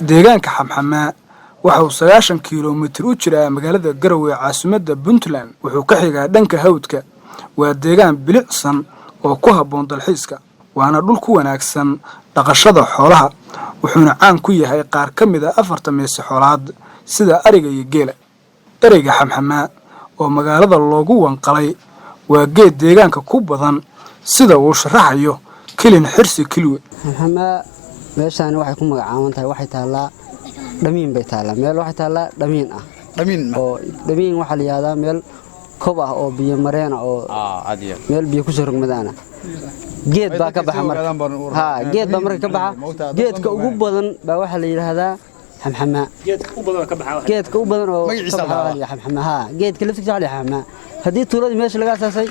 deegaanka xamxamaa waxa uu 9 kiiloomitir u jiraa magaalada Garowe caasimadda Puntland wuxuu ka xigaa dhanka hawdka waa deegaan bilicsan oo ku habboon dalxiiska waana dhul ku wanaagsan dhaqashada xoolaha wuxuuna caan ku yahay qaar ka mid ah 4 mees xoolaad sida ariga iyo geela ariga xamxamaa oo magaalada loogu wanqalay waa geed deegaanka ku badan sida uu sharaxayo Kilin Xirsi Kilwe xamxamaa meeshaan waxay ku magacaaban tahay waxay taalaa dhamiin bay taalaa meel waxay taalaa dhamiin ah dhamiin waxa la yiraahdaa meel kob ah oo biyo mareen oo meel biyo ku soo rogmadaan geed baa ka baxa marka geed baa marka ka baxa geedka ugu badan baa waxa la yiraahdaa xamxamaa geedka ugu badan oo xamxamaa geedka laftiisa waxa la xamxamaa hadii tuuladii meesha laga asaasay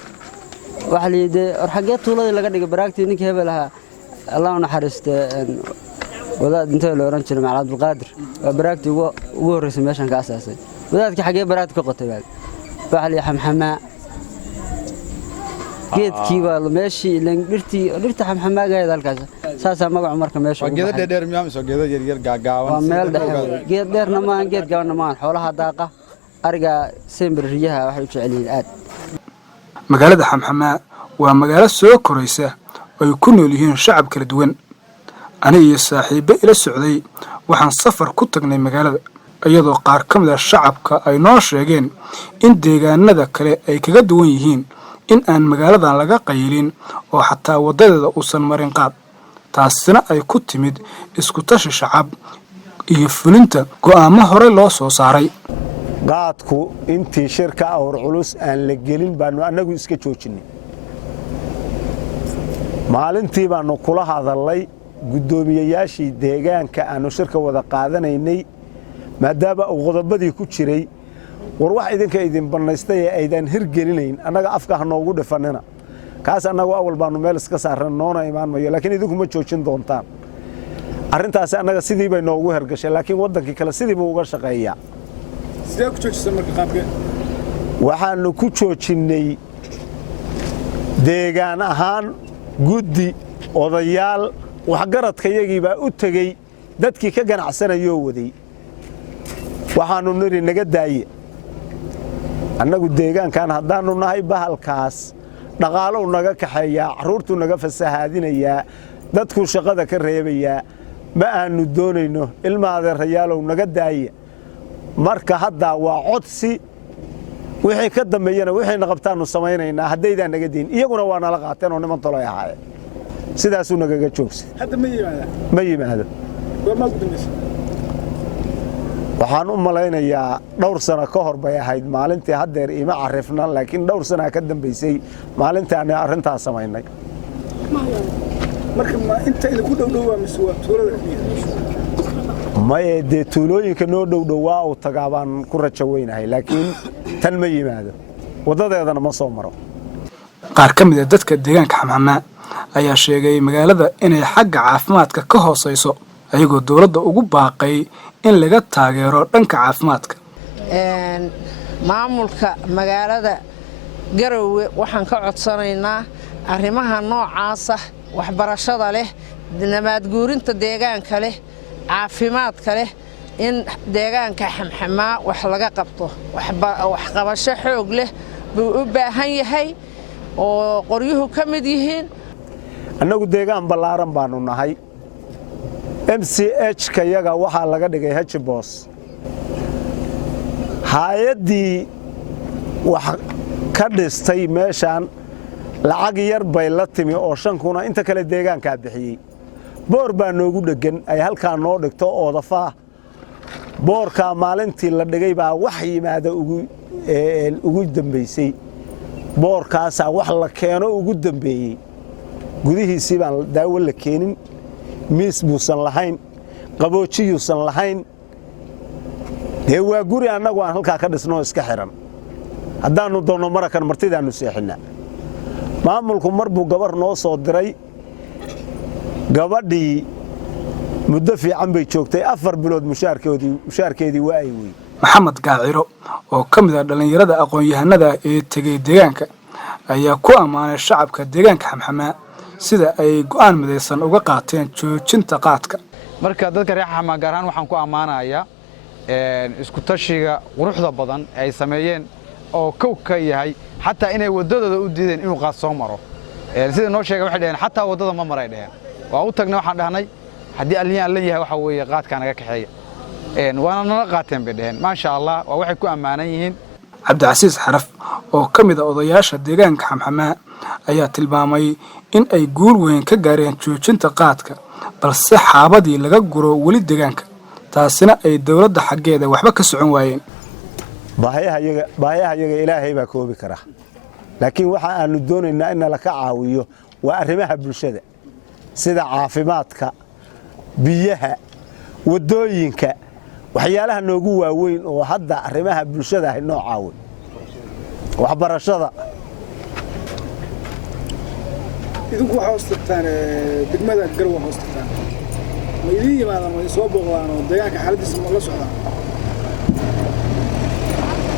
waxa la yidhi xageed tuuladii laga dhigay baraagtii ninkii hebel ahaa Allah naxariiste wadaad inta loo oran jiray Macalin Abdulqaadir baraagtii ugu horeysay meeshan ka asaasay wadaadkii xagee baraagtii ka qotay waxa la xamxamaa geedkii waa meeshii dhirta xamxamaaga halkaas saasa magac marka meesha geed dheer miyaa soo geedo yar yar gaagaaban waa meel dhexe geed dheerna ma geed gaaban ma xoolaha daaqa ariga sembiriyaha waxay u jeceliin aad magaalada xamxamaa waa magaalo soo koraysa ay ku nool yihiin shacab kala duwan ani iyo saaxiibo ila socday waxaan safar ku tagnay magaalada iyadoo qaar ka mid ah shacabka ay noo sheegeen in deegaanada kale ay kaga duwan yihiin in aan magaaladan laga qaylin oo xataa wadadeeda uusan marin qaad taasina ay ku timid isku tashi shacab iyo fulinta go'aamo hore loo soo saaray qaadku intii shirka awr culus aan la gelin baanu anagu iska joojinay maalintii baanu kula hadalay gudoomiyayaashii deegaanka aanu shirka wada qaadanaynay maadaama uu qodobadii ku jiray war wax idinka idin banaystay ee aydan hirgelinayn annaga afka hanoogu dhafanina kaas annagu awal baanu meel iska saaran noona imaan mayo laakiin idinku ma joojin doontaan arrintaas annaga sidii bay noogu hergashay laakiin wadankii kale sidii buu uga shaqeeyaa sidee ku joojisay marka qaabkee waxaanu ku joojinay deegaan ahaan guddi odayaal waxgaradka iyagii baa u tagay dadkii ka ganacsanayoo waday waxaanu niri naga daaye annagu deegaankan haddaanu nahay bahalkaas dhaqaalow naga kaxeeyaa carruurtuu naga fasahaadinayaa dadkuu shaqada ka reebayaa ma aanu doonayno ilma adeerayaalow naga daaya marka haddaa waa codsi wixii ka dambeeyana wixiina qabtaannu samaynaynaa haddaydaan naga diin iyaguna waa nala qaateen oo niman tolay ahaayeen sidaasuu nagaga joogsay ma yimaado waxaan u malaynayaa dhowr sano ka hor bay ahayd maalintii haddeer ima carifna laakiin dhowr sana ka dambaysay maalintii aan arrintaas samaynay marka ma inta idinku dhowdhowaa mise waa tuulada maye dee tuulooyinka noo dhowdhowaa uu tagaa baan ku rajo weynahay laakiin tan ma yimaado wadadeedana ma soo maro qaar ka mid ah dadka deegaanka xamxamaa ayaa sheegay magaalada inay xagga caafimaadka ka hooseyso ayagoo dawladda ugu baaqay in laga taageero dhanka caafimaadka maamulka magaalada Garowe waxaan ka codsanaynaa arrimaha noocaas ah waxbarashada leh nabad guurinta deegaanka leh caafimaadka leh in deegaanka xamxamaa wax laga qabto wax qabasho xoog leh buu u baahan yahay oo qoryuhu ka mid yihiin annagu deegaan ballaaran baanu nahay MCH kayaga waxaa laga dhigay Hboos hay'adii wax ka dhistay meeshan lacag yar bay la timi oo 5 kuna inta kale deegaanka bixiyay boor baa noogu dhagan ay halka noo dhigto oodafa boorka maalintii la dhigay baa wax yimaada ugu dambeysay boorkaas wax la keeno ugu dambeeyay gudihiisii baan daawo la keenin miis buusan lahayn qaboojiyuusan lahayn dee waa guri annagu aan halkaa ka dhisno iska xiran haddaanu doono marakan martidaanu seexinaa maamulku marbuu gabar noo soo diray gabadhii muddo fiican bay joogtay 4 bilood mushaarkeedii waa ay weey maxamed gaaciro oo ka mid ah dhalinyarada aqoon-yahanada ee tagay deegaanka ayaa ku amaanay shacabka deegaanka xamxamaa sida ay go'aan midaysan uga qaateen joojinta qaadka. marka dadka reer Xamaa gaar ahaan waxaan ku ammaanayaa isku tashiga quruxda badan ay sameeyeen oo kow ka yahay xataa inay wadadooda u diideen inuu qaad soo maro sida noo sheegay waxay dhaheen xataa wadada ma maray dhaheen waa u tagnay waxaan dhahnay haddii aliyaan la yahay waxa weeye qaadka naga kaxeeya waana nala qaateen bay dhaheen maasha Allah waa waxay ku ammaanan yihiin. Cabdicasiis Xaraf oo ka mid ah odayaasha deegaanka Xamxamaa ayaa tilmaamay in ay guul weyn ka gaareen joojinta qaadka balse xaabadii laga guro wali deegaanka taasina ay dawladda xaggeeda waxba ka socon waayeen. baahiyaha iyaga Ilaahay baa koobi kara laakiin waxa aanu doonaynaa in la ka caawiyo waa arrimaha bulshada sida caafimaadka biyaha wadooyinka waxyaalaha noogu waaweyn oo hadda arrimaha bulshada ay noo caawin waxbarashada. idinku waxa hoostaan degmada Garowe hoostaan ma idin yimaadaan oo soo booqdaan oo deegaanka xaaladiisa ma la socdaan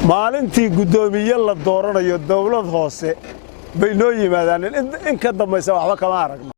maalintii gudoomiye la dooranayo dawlad hoose bay noo yimaadaan in ka dambaysa waxba kama aragno.